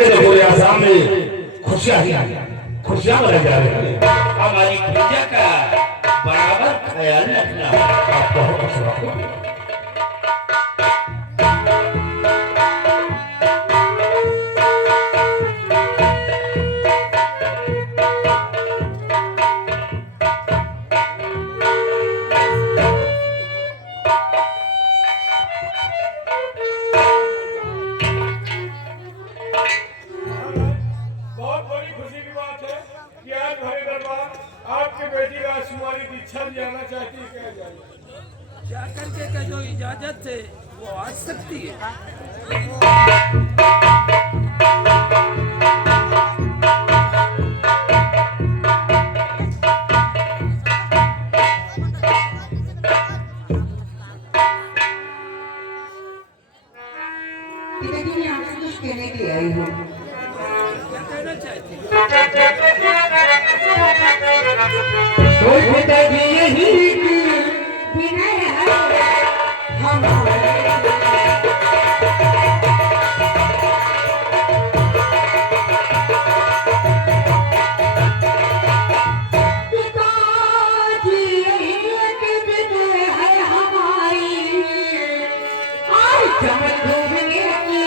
पूरे आसाम में खुशियां मनाई जा रही है। हमारी पूजा का बराबर ख्याल रखना। आप बहुत खुश रहो। जाना चाहती है क्या जाए जा करके का जो इजाजत है वो आ सकती है। पिताजी मैं आपसे कुछ कहने के लिए आई हूँ। क्या कहना चाहती है? पिताजी यही विनय है हमारे पिताजी यही विनय है हमारी आज चमन घूमने की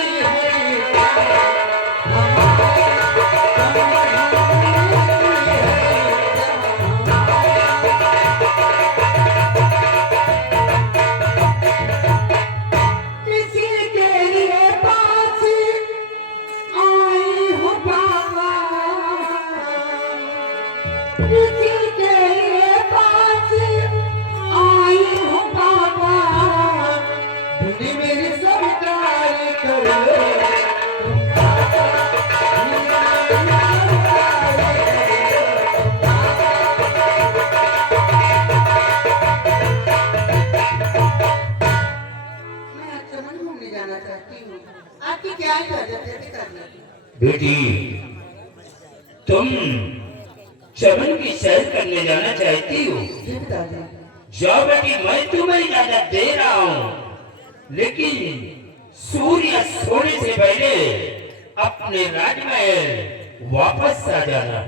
बेटी, तुम चमन की सैर करने जाना चाहती हो? जाओ बेटी, मैं तुम्हें इजाजत दे रहा हूँ, लेकिन सूर्य सोने से पहले अपने राजमहल वापस आ जाना।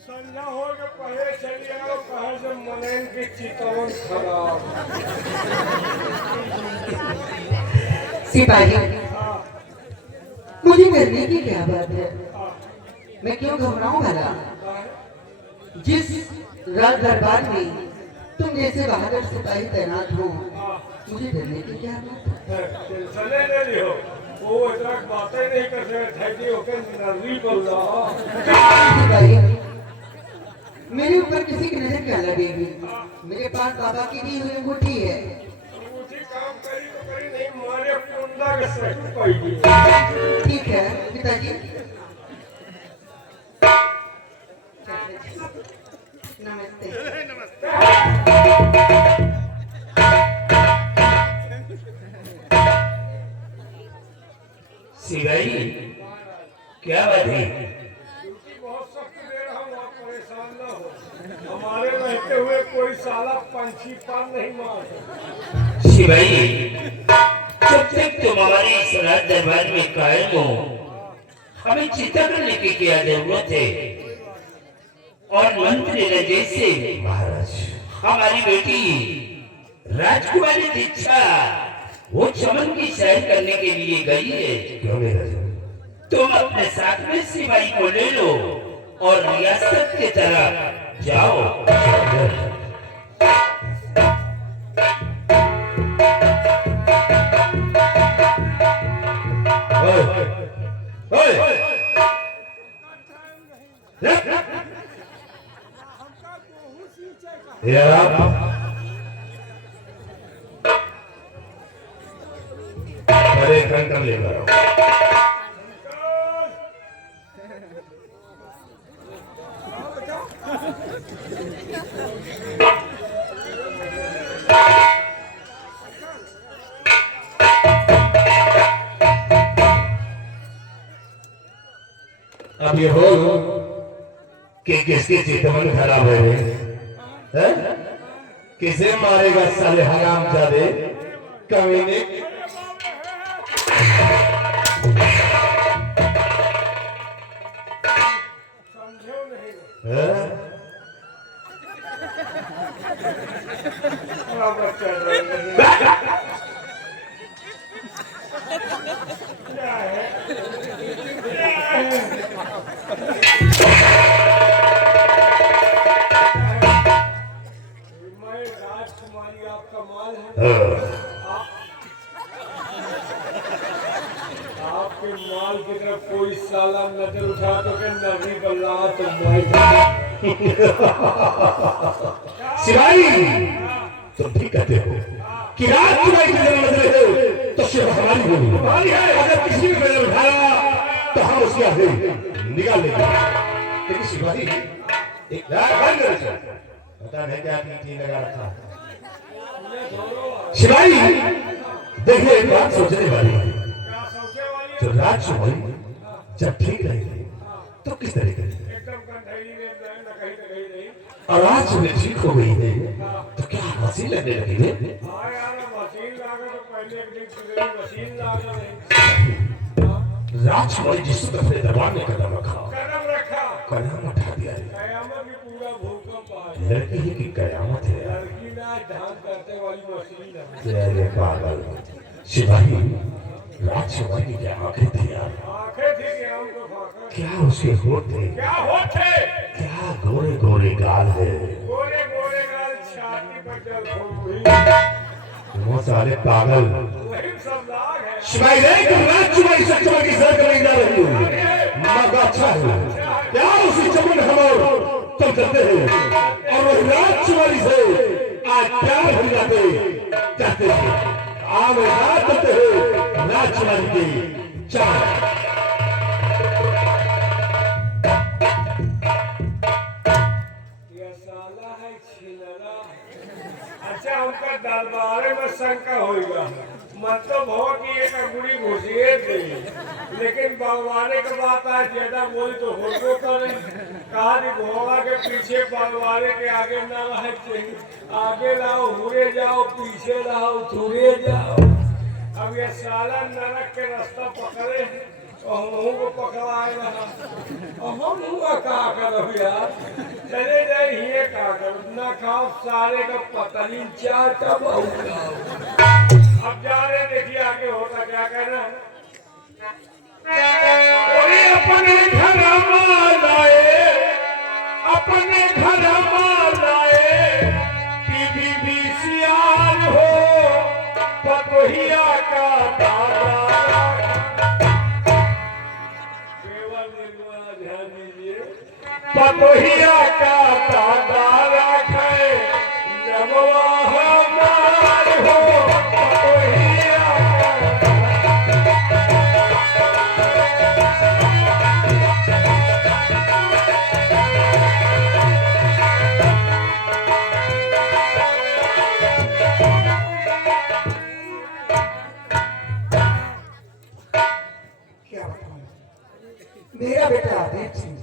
संध्या हो के पहले चली आओ, कहा से मनन की चितवन खराब। सिपाही, मुझे करने की क्या बात है? मैं क्यों घबराऊं भला? जिस राज दरबार में तुम जैसे बहादुर सिपाही तैनात हो, मुझे डरने की क्या बात है? टेंशन ले लियो, वो इतना बातें नहीं कर रहे थे ओके नर्वी बोल रहा। सिपाही, मेरे ऊपर किसी की नजर क्या लगेगी? मेरे पास बाबा की दी हुई अंगूठी है। काम करी तो करी नहीं, मारे कुंडा के सही पाई। ठीक है पिताजी, नमस्ते। सिपाही, क्या बात है? बहुत सख्त दे रहा हूँ, आप परेशान न हो। हमारे रहते हुए कोई साला पंछी पर नहीं मार। सिपाही, जब तक तुम हमारे इस राज दरबार में कायम हो, हमें चिंता करने की क्या जरूरत है? और मंत्री ने जैसे महाराज, हमारी बेटी राजकुमारी दीक्षा वो चमन की सैर करने के लिए गई है। तुम अपने साथ में सिपाही को ले लो और रियासत की तरफ जाओ। अरे कंकर लेकर अब ये हो कि किसकी चितवन खराब है? किसे मारेगा साले हराम जादे? कमीने समझो नहीं हाँ? बड़ा बच्चा डर नहीं क्या है मैं राजकुमारी आपका माल है आपके माल की तरफ कोई साला नजर उठा तो क्या नहीं बल्ला तो मैं सिपाही तुम ठीक कहते हो कि राजकुमारी की जन्म नजर हो तो शिव हमारी होगी हमारी है अगर किसी भी नजर उठाया तो हम उसकी आगे निकाल लेंगे लेकिन सिपाही एक पता नहीं क्या टीटी लगा रखा शिवाजी देखिए एक बात सोचने वाली है क्या सोचे वाली जो राजकुमारी जब ठीक रहेगी तो किस तरीके से एकदम कंधैली में न कहीं नहीं और आज में ठीक हो गई है तो क्या मशीन लगने लगी है हाँ यार मशीन लागा तो पहले एक दिन सुधरी मशीन लागा नहीं राजकुमारी जिस वक्त अपने दरबार में कदम रखा कदम रखा कदम उठा दिया है कयामत भी पूरा भूकंप आया लड़की ही की कयामत है लड़की ना ध्यान करते वाली मशीन है अरे पागल सिपाही राजकुमारी की आंखें थी यार आंखें थी कि हमको फाका क्या उसके होठ थे क्या होते क्या गोरे गोरे गाल है गोरे गोरे गाल छाती पर जल फूल हुई वो सारे पागल वही सब लाग है सिपाही देख राजकुमारी सचमा की सर करने जा रही हूँ माँ का अच्छा है क्या उसी चमन हम तुम करते हैं और वो राजकुमारी से आज प्यार हो जाते कहते हैं आप रात करते हो राजकुमारी की चार ये साला है छिलरा अच्छा उनका दरबारे में शंका होगा मतलब हो कि एक अंगुली घुसिए थी लेकिन बलवाने के बात आज ज्यादा बोली तो होगो करे कहा कि घोड़ा के पीछे बलवाने के आगे ना रहे चाहिए आगे लाओ हुए जाओ पीछे लाओ थूरे जाओ अब ये साला नरक के रास्ता पकड़े और हम को पकड़ाए रहा और हम हुआ का करो यार चले जाए ये का करो ना खाओ सारे का पतली चार का बहुत खाओ अब जा रहे देखिए आगे होता क्या कहना ओरे अपने घर मालाए अपने घर मालाए टीवी बीसीआर हो पतोहिया का दादा केवल निर्मला ध्यान दीजिए पतोहिया का दादा रखे जमवा हमार हो पतोहिया का क्या बताऊं मेरा बेटा आदित्य सिंह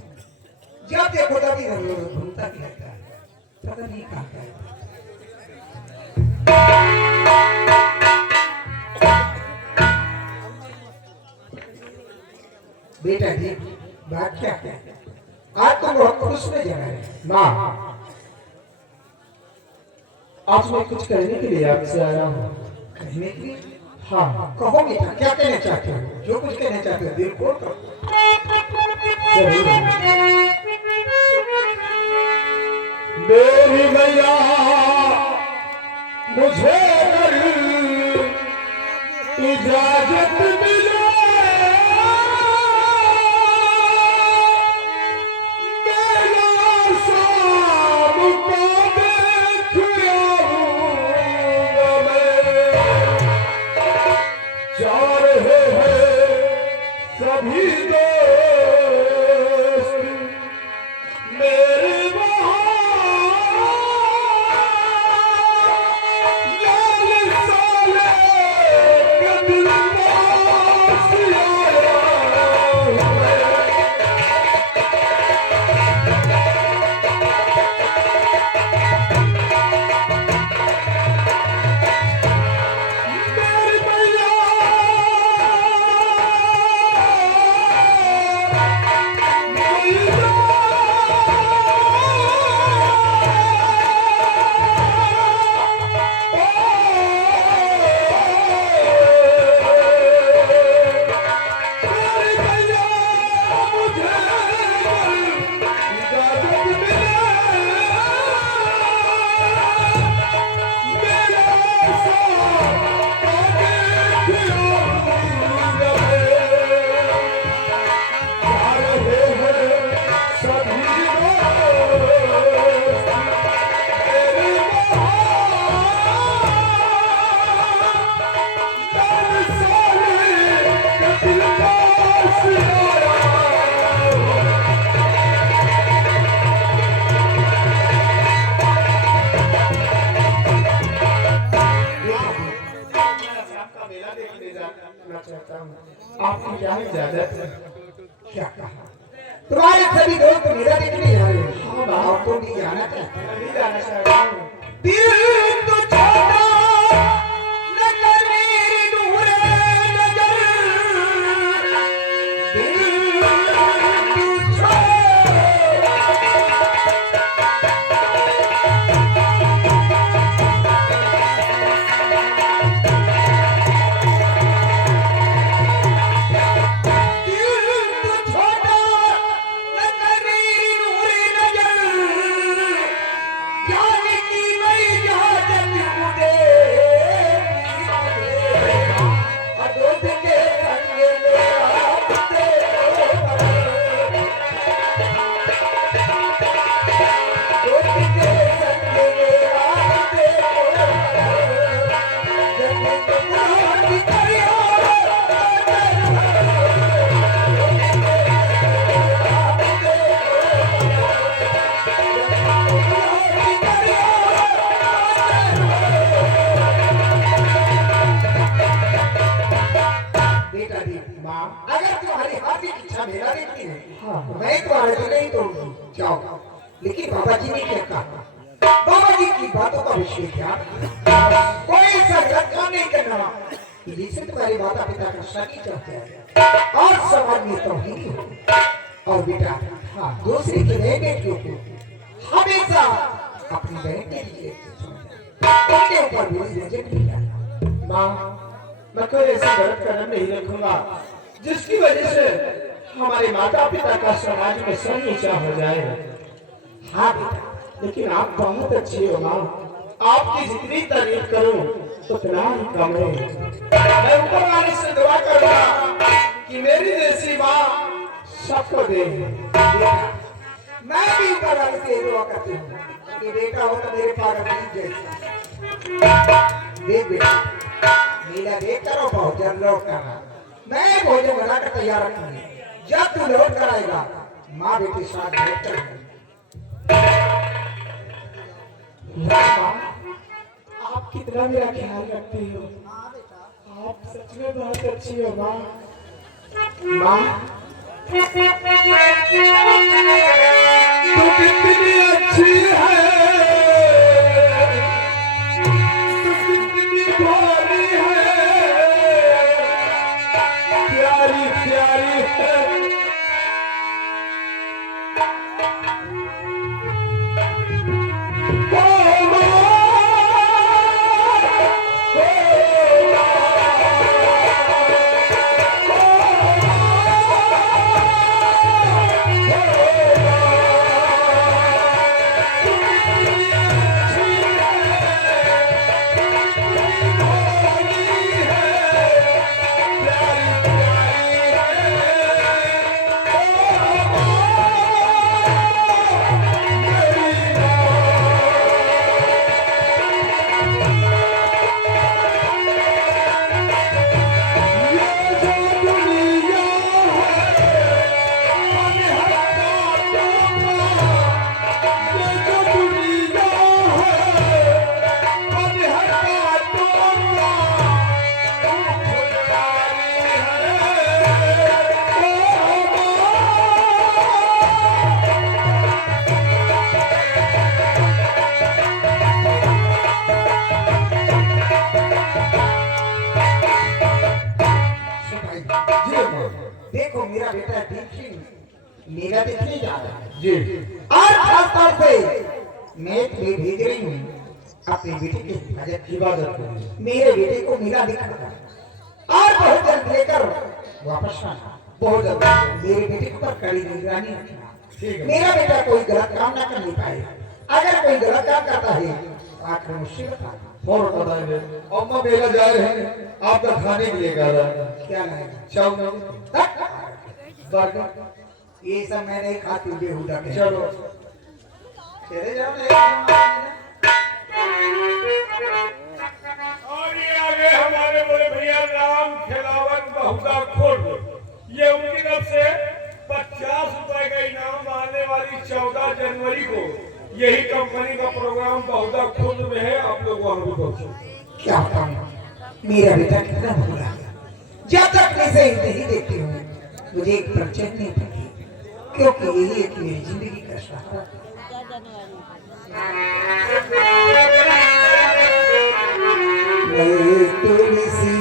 जब देखो तब इधर उधर घूमता भी रहता है पता नहीं कहाँ गया बेटा जी बात क्या है आज तो बहुत खुश में जा रहे हैं माँ आज मैं कुछ कहने के लिए आपसे आया हूँ कहने के लिए हाँ कहो बेटा क्या कहना चाहते हो जो कुछ कहना चाहते हो दिल खोल करो जरूर मेरी मैया मुझे अगर इजाजत मिले मेरा शाम को देख आऊंगा मैं जा रहे हैं सभी दोस्त मेरे आपका मेला देखने जाना चाहता हूँ, आपकी क्या इजाजत है? क्या कहा? तुम्हारे सभी दोस्त मेरा देखने जा रहे हो और तुम भी जाना चाहते हो? नहीं जाना चाहता हूँ। दिल तो छोटा नजर मेरी नूरे नजर दिल तो छोटा अगर तुम्हारी हाथी की इच्छा मेरा देखती है मैं तुम्हारे को नहीं तोड़ूंगी जाओ। लेकिन बाबा जी ने क्या कहा? बाबा जी की बातों का विषय क्या? कोई सा गलत काम नहीं करना जिससे तुम्हारे माता पिता का शादी चाहते हैं और समाज में तौहीन हो। और बेटा हाँ दूसरे की नए बेटियों को हमेशा अपनी बहन के लिए उनके ऊपर बुरी नजर नहीं डालना। माँ, मैं कोई ऐसा गलत कदम नहीं रखूंगा जिसकी वजह से हमारे माता पिता का समाज में सर नीचा हो जाए। हाँ बेटा लेकिन आप बहुत अच्छी हो माँ, आपकी जितनी तारीफ करूं उतना ही कम है। मैं ऊपर वाले से दुआ करूंगा कि मेरी जैसी माँ सबको दे। मैं भी ऊपर वाले से दुआ करती हूँ कि बेटा हो तो मेरे पास जैसा। देख बेटा मेरा देख करो भोजन लौट करना, मैं भोजन बना कर तैयार रखूंगी। जब तू लौट कर आएगा माँ बेटी साथ बैठ कर आप कितना मेरा ख्याल रखती हो, आप सच में बहुत अच्छी हो माँ। माँ तू कितनी अच्छी है, तू कितनी भोली है, प्यारी प्यारी है। देखो मेरा बेटा मेरा देखने जा रहा है जी, और खास तौर पे मैं तुम्हें भेज रही हूँ अपने बेटे की इबादत करिए। मेरे बेटे को मेरा दिखाना और बहुत जल्द लेकर वापस आना। बहुत जल्द मेरे बेटे पर कड़ी निगरानी रखना। मेरा बेटा कोई गलत काम ना करने पाए। अगर कोई गलत काम करता है तो आखिर मुझसे बताना। और बताएंगे अम्मा मेला जा रहे हैं, आपका खाने के लिए कह रहा है। क्या लाएगा? चाउमीन, बर्गर ये सब मैं नहीं खाती बेहुदा के। चलो चले जाओ ना। और ये आगे हमारे बड़े भैया राम खिलावत बहुधा खोल को यही कंपनी का प्रोग्राम बहुधा खुद में है, आप लोग वहां भी पहुंचो। क्या बताऊं, मेरा बेटा कितना भूला है। जब तक मैं सही नहीं देखती हूँ मुझे एक प्रचन नहीं पड़ती, क्योंकि यही एक मेरी जिंदगी का सहारा है। मैं तुलसी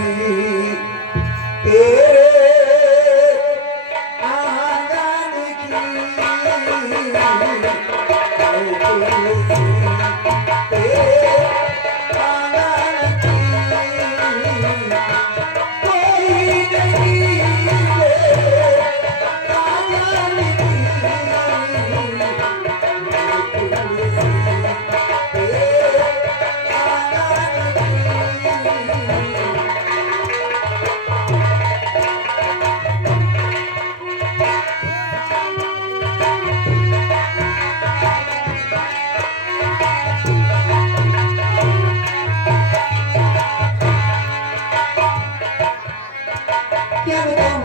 तेरे आंगन की, मैं तुलसी तेरे आंगन की, कोई नहीं तेरे आंगन की, मैं तुलसी तेरे आंगन की। क्या बताऊं,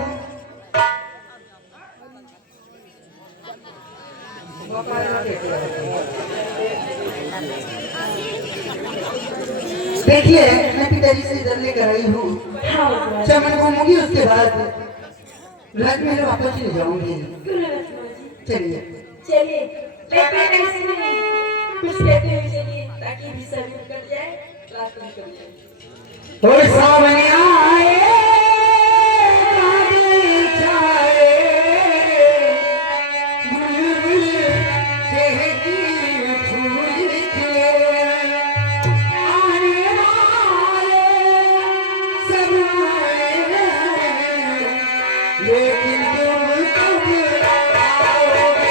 देखिए मैं पिताजी से इधर लेकर आई हूँ। जब मैं घूमूंगी उसके बाद रात में वापस चले जाऊंगी। चलिए चलिए लेकिन ऐसे नहीं कुछ कहते हुए चलिए ताकि भी सब निकल जाए, रात निकल जाए। और सामने आए काले छाए, बुलबुल चहकी फूल खिले, आने वाले सब आए, लेकिन तुम कब आओगे, लेकिन तुम कब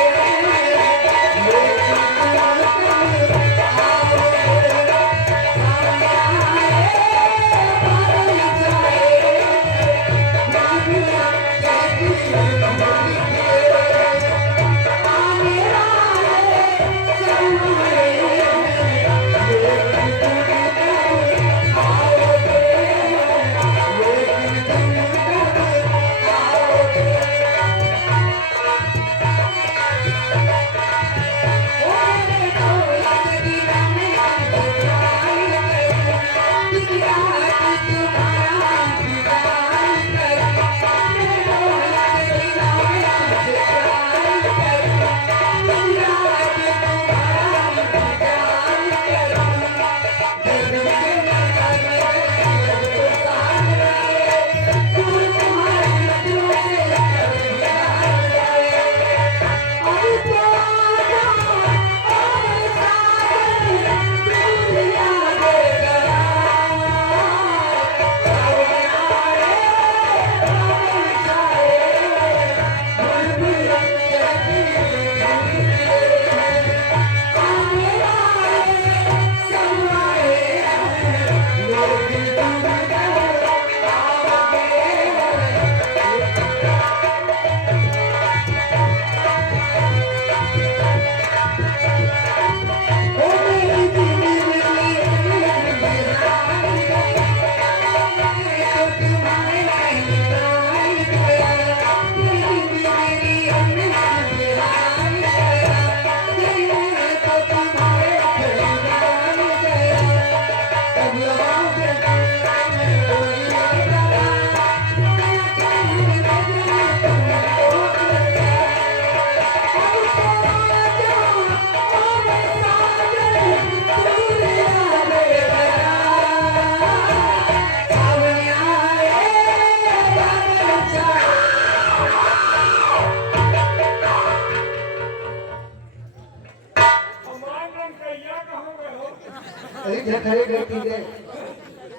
खड़े बैठी गए।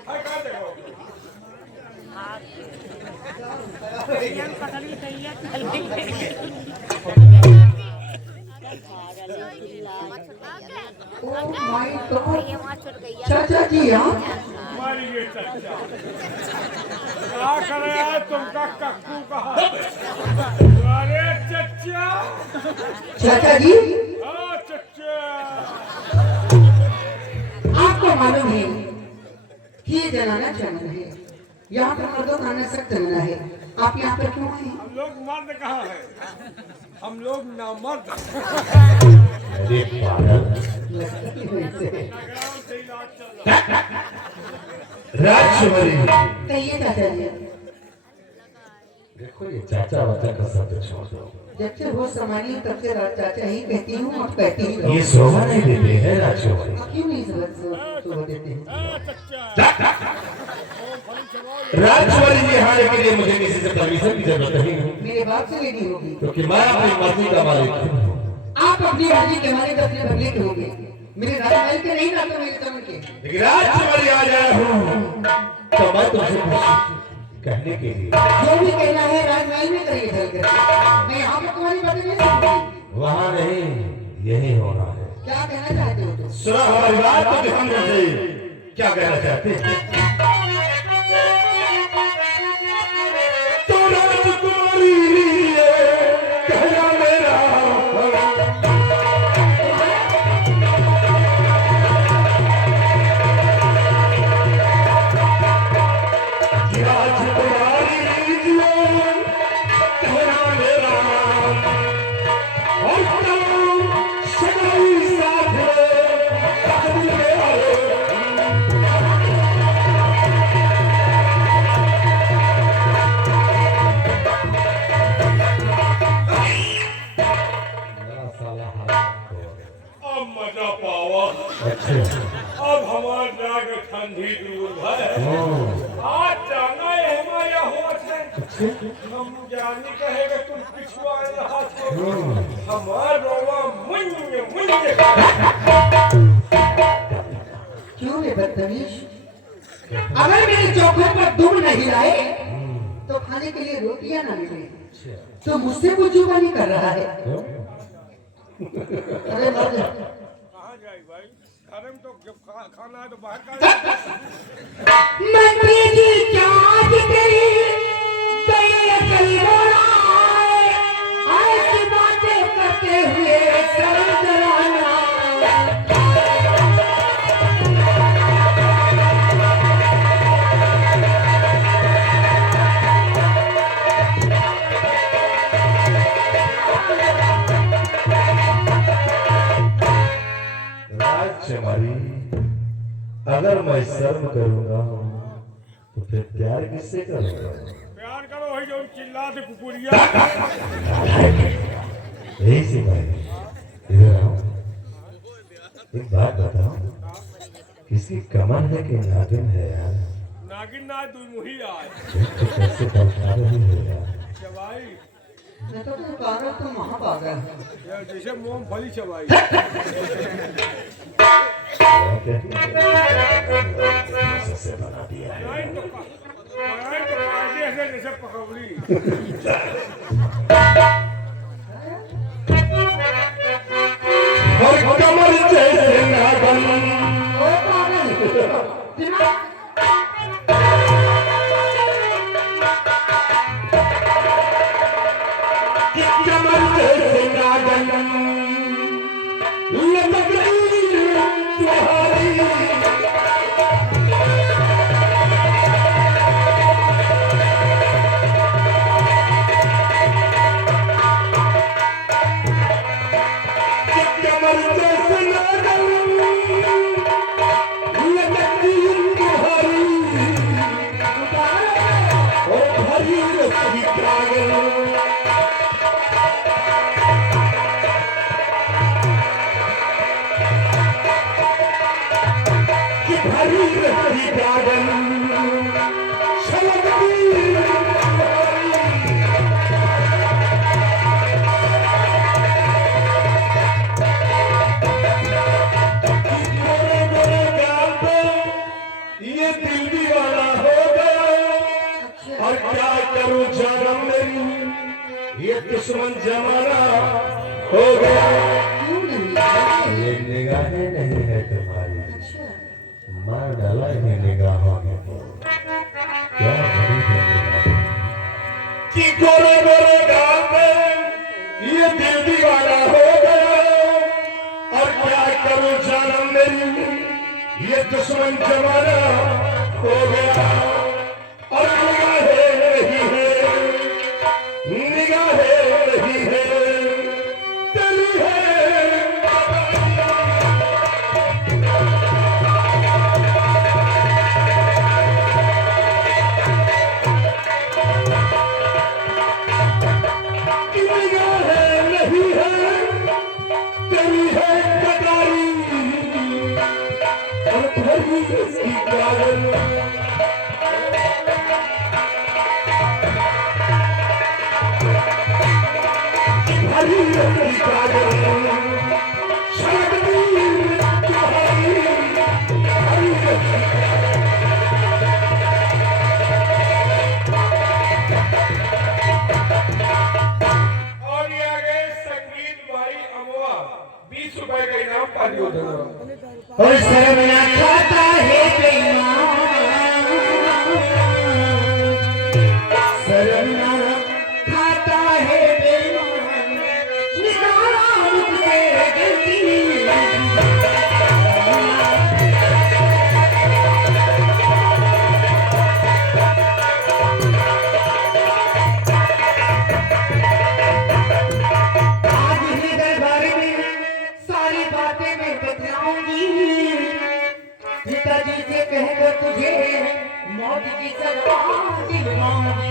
हाय कहाँ देखो ओह माय गॉड, चाचा जी हाँ हमारी ये चच्चा क्या करे यार, तुमका कक्कू कहा। अरे चच्चा, चाचा जी हाँ चच्चा, आपको मालूम है कि ये जनाना चैनल है, यहाँ पर मर्दों का आना सख्त मना है। आप यहाँ पर क्यों आए? हम लोग मर्द कहाँ है, हम लोग नामर्द। अरे पागल, लगता है वैसे। नगराम से इलाज चल रहा है। राजकुमारी कहिए चाचा जी। देखो ये चाचा वाचा का शब्द छोड़ दो। जब से वो समानी तब से चाचा ही कहती हूँ और कहती ही रहूँ। ये शोभा नहीं देते हैं राजकुमारी। आप क्यों नहीं शोभा देते हैं? राजकुमारी जी यहाँ के लिए मुझे किसी से परमिशन की जरूरत नहीं है, मेरे बाप से लेनी होगी। क्योंकि मैं अपनी मर्जी का मालिक हूँ। आप अपनी मर्जी के मालिक अपने बदले के होंगे, मेरे राजमहल के नहीं ना तो मेरे चमन के। लेकिन राजकुमारी आ जाया हूँ तो मैं तुमसे कुछ कहने के लिए। जो भी कहना है राजमहल में करिए चल कर। मैं यहाँ पर तुम्हारी बातें नहीं सुनूंगी। वहाँ नहीं, यही होना है। क्या कहना चाहते हो तुम? सुना हमारी बात तो ध्यान से क्या कहना चाहते हैं? तो राजकुमारी कहना मेरा राजकुमारी कहना मेरा और सगाई साथ अब मजा पावा, अब हमार जाग ठंडी दूर है। आज जाना है हमारे होश है, हम जानी कहेगा तुम पिछुआ रहा थे, हमार रोवा मुंज मुंज। क्यों रे बदतमीज? अगर मेरे चौखट पर दुम नहीं लाए तो खाने के लिए रोटियां ना मिले तो मुझसे कुछ जुबानी कर रहा है। अरे मर जा। कहाँ जाए भाई, घर में तो जब खाना है तो बाहर का। मैं तेरी चाँद तेरी गई कल बोलाए, ऐसी बातें करते हुए सर जलाना। राजकुमारी, अगर मैं शर्म करूंगा तो फिर प्यार किससे करूंगा? प्यार करो वही जो चिल्ला से कुकुरिया। यही सी भाई, इधर आओ। एक बात बताओ, किसी कमर है कि नागिन है यार? नागिन ना तू मुही आज तो कैसे पलटा रही है यार? चबाई, मैं तो तुम पागल, तुम महापागल। ये जैसे मूंगफली चबाई। से बना दिया है। नहीं तो काटे से जैसे पकौड़ी। और कमर जैसे नागन, ओ पागल, दिमाग कमर जैसे नागन लटक रही तुम्हारी। कमर जैसे नागन लटक रही तुम्हारी। ओ भरी रसी पागल, भरी रही पागल, छलकती गोरे गोरे गाल पे ये दिल दीवाना हो गया। और क्या करूं जानम मेरी, ये दुश्मन जमाना हो गया। क्यों नहीं? ये निगाहें नहीं है तुम्हारी, अच्छा, मार डाला है निगाहों में। क्या भरी है निगाहें कि गोरे गोरे गाल पे ये दिल दीवाना हो गया। और क्या करूं जानम मेरी, ये दुश्मन जमाना हो गया। और निगाहें नहीं है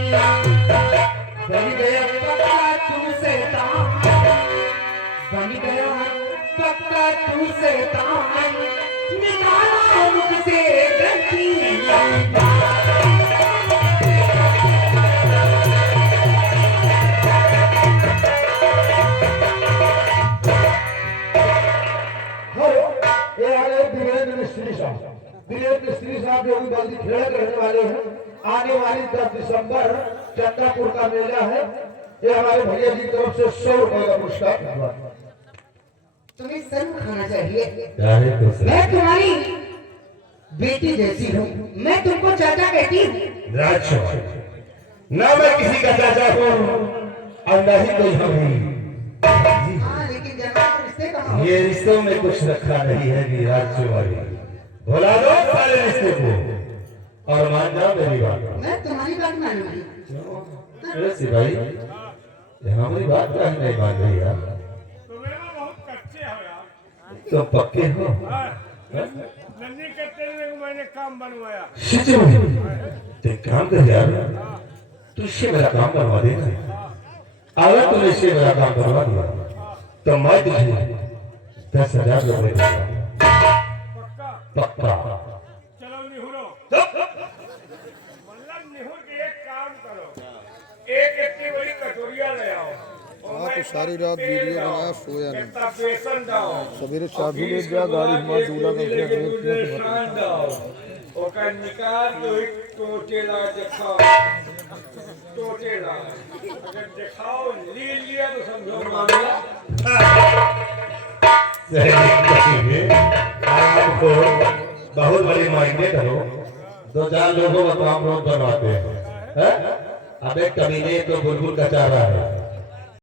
बन गया पक्का तू शैतान, बन गया पक्का तू शैतान, निकाला मुझसे गलती। वीरेंद्र मिस्त्री साहब जो भी बल्दी खेड़ा के रहने वाले हैं। आने वाली 10 दिसंबर चंदापुर का मेला है। ये हमारे भैया जी की तरफ से 100 रुपए का पुरस्कार। तुम्हें शर्म खाना चाहिए। तो मैं तुम्हारी बेटी जैसी हूँ, मैं तुमको चाचा कहती हूँ। ना मैं किसी का चाचा हूँ और न ही कोई हम। हाँ, लेकिन जनाब रिश्ते कहाँ? ये रिश्तों में कुछ रखा नहीं है कि राजकुमारी। भुला दो सारे रिश्ते को और मान जाओ मेरी बात। मैं तुम्हारी बात मानूंगी। अरे सिपाही, ये हमारी बात का नहीं मान रही यार। तो मेरा बहुत कच्चे हो यार। तो पक्के हो। नन्ही के तेल में मैंने काम बनवाया। तो एक काम कर यार, तू इससे मेरा काम करवा देना। अगर तूने इससे मेरा काम करवा दिया तो मैं तुझे 10,000 रुपए दूंगा। पक्का? पक्का। चलो निहुरो। मतलब निहुर के एक काम करो, एक इतनी बड़ी कटोरिया ले आओ। हाँ तो सारी रात वीडियो बनाया, सोया नहीं। कितना बेसन डालो, सवेरे चाबी ले गया गाड़ी हमारा दूल्हा का ओकर निकाल दो, टोटेला दिखाओ, टोटेला अगर दिखाओ ले लिया तो समझो मामला। आपको बहुत बड़ी मायने करो, 2-4 लोगों का काम रोज बनवाते हैं। अब एक कमीने तो बुलबुल का चारा है।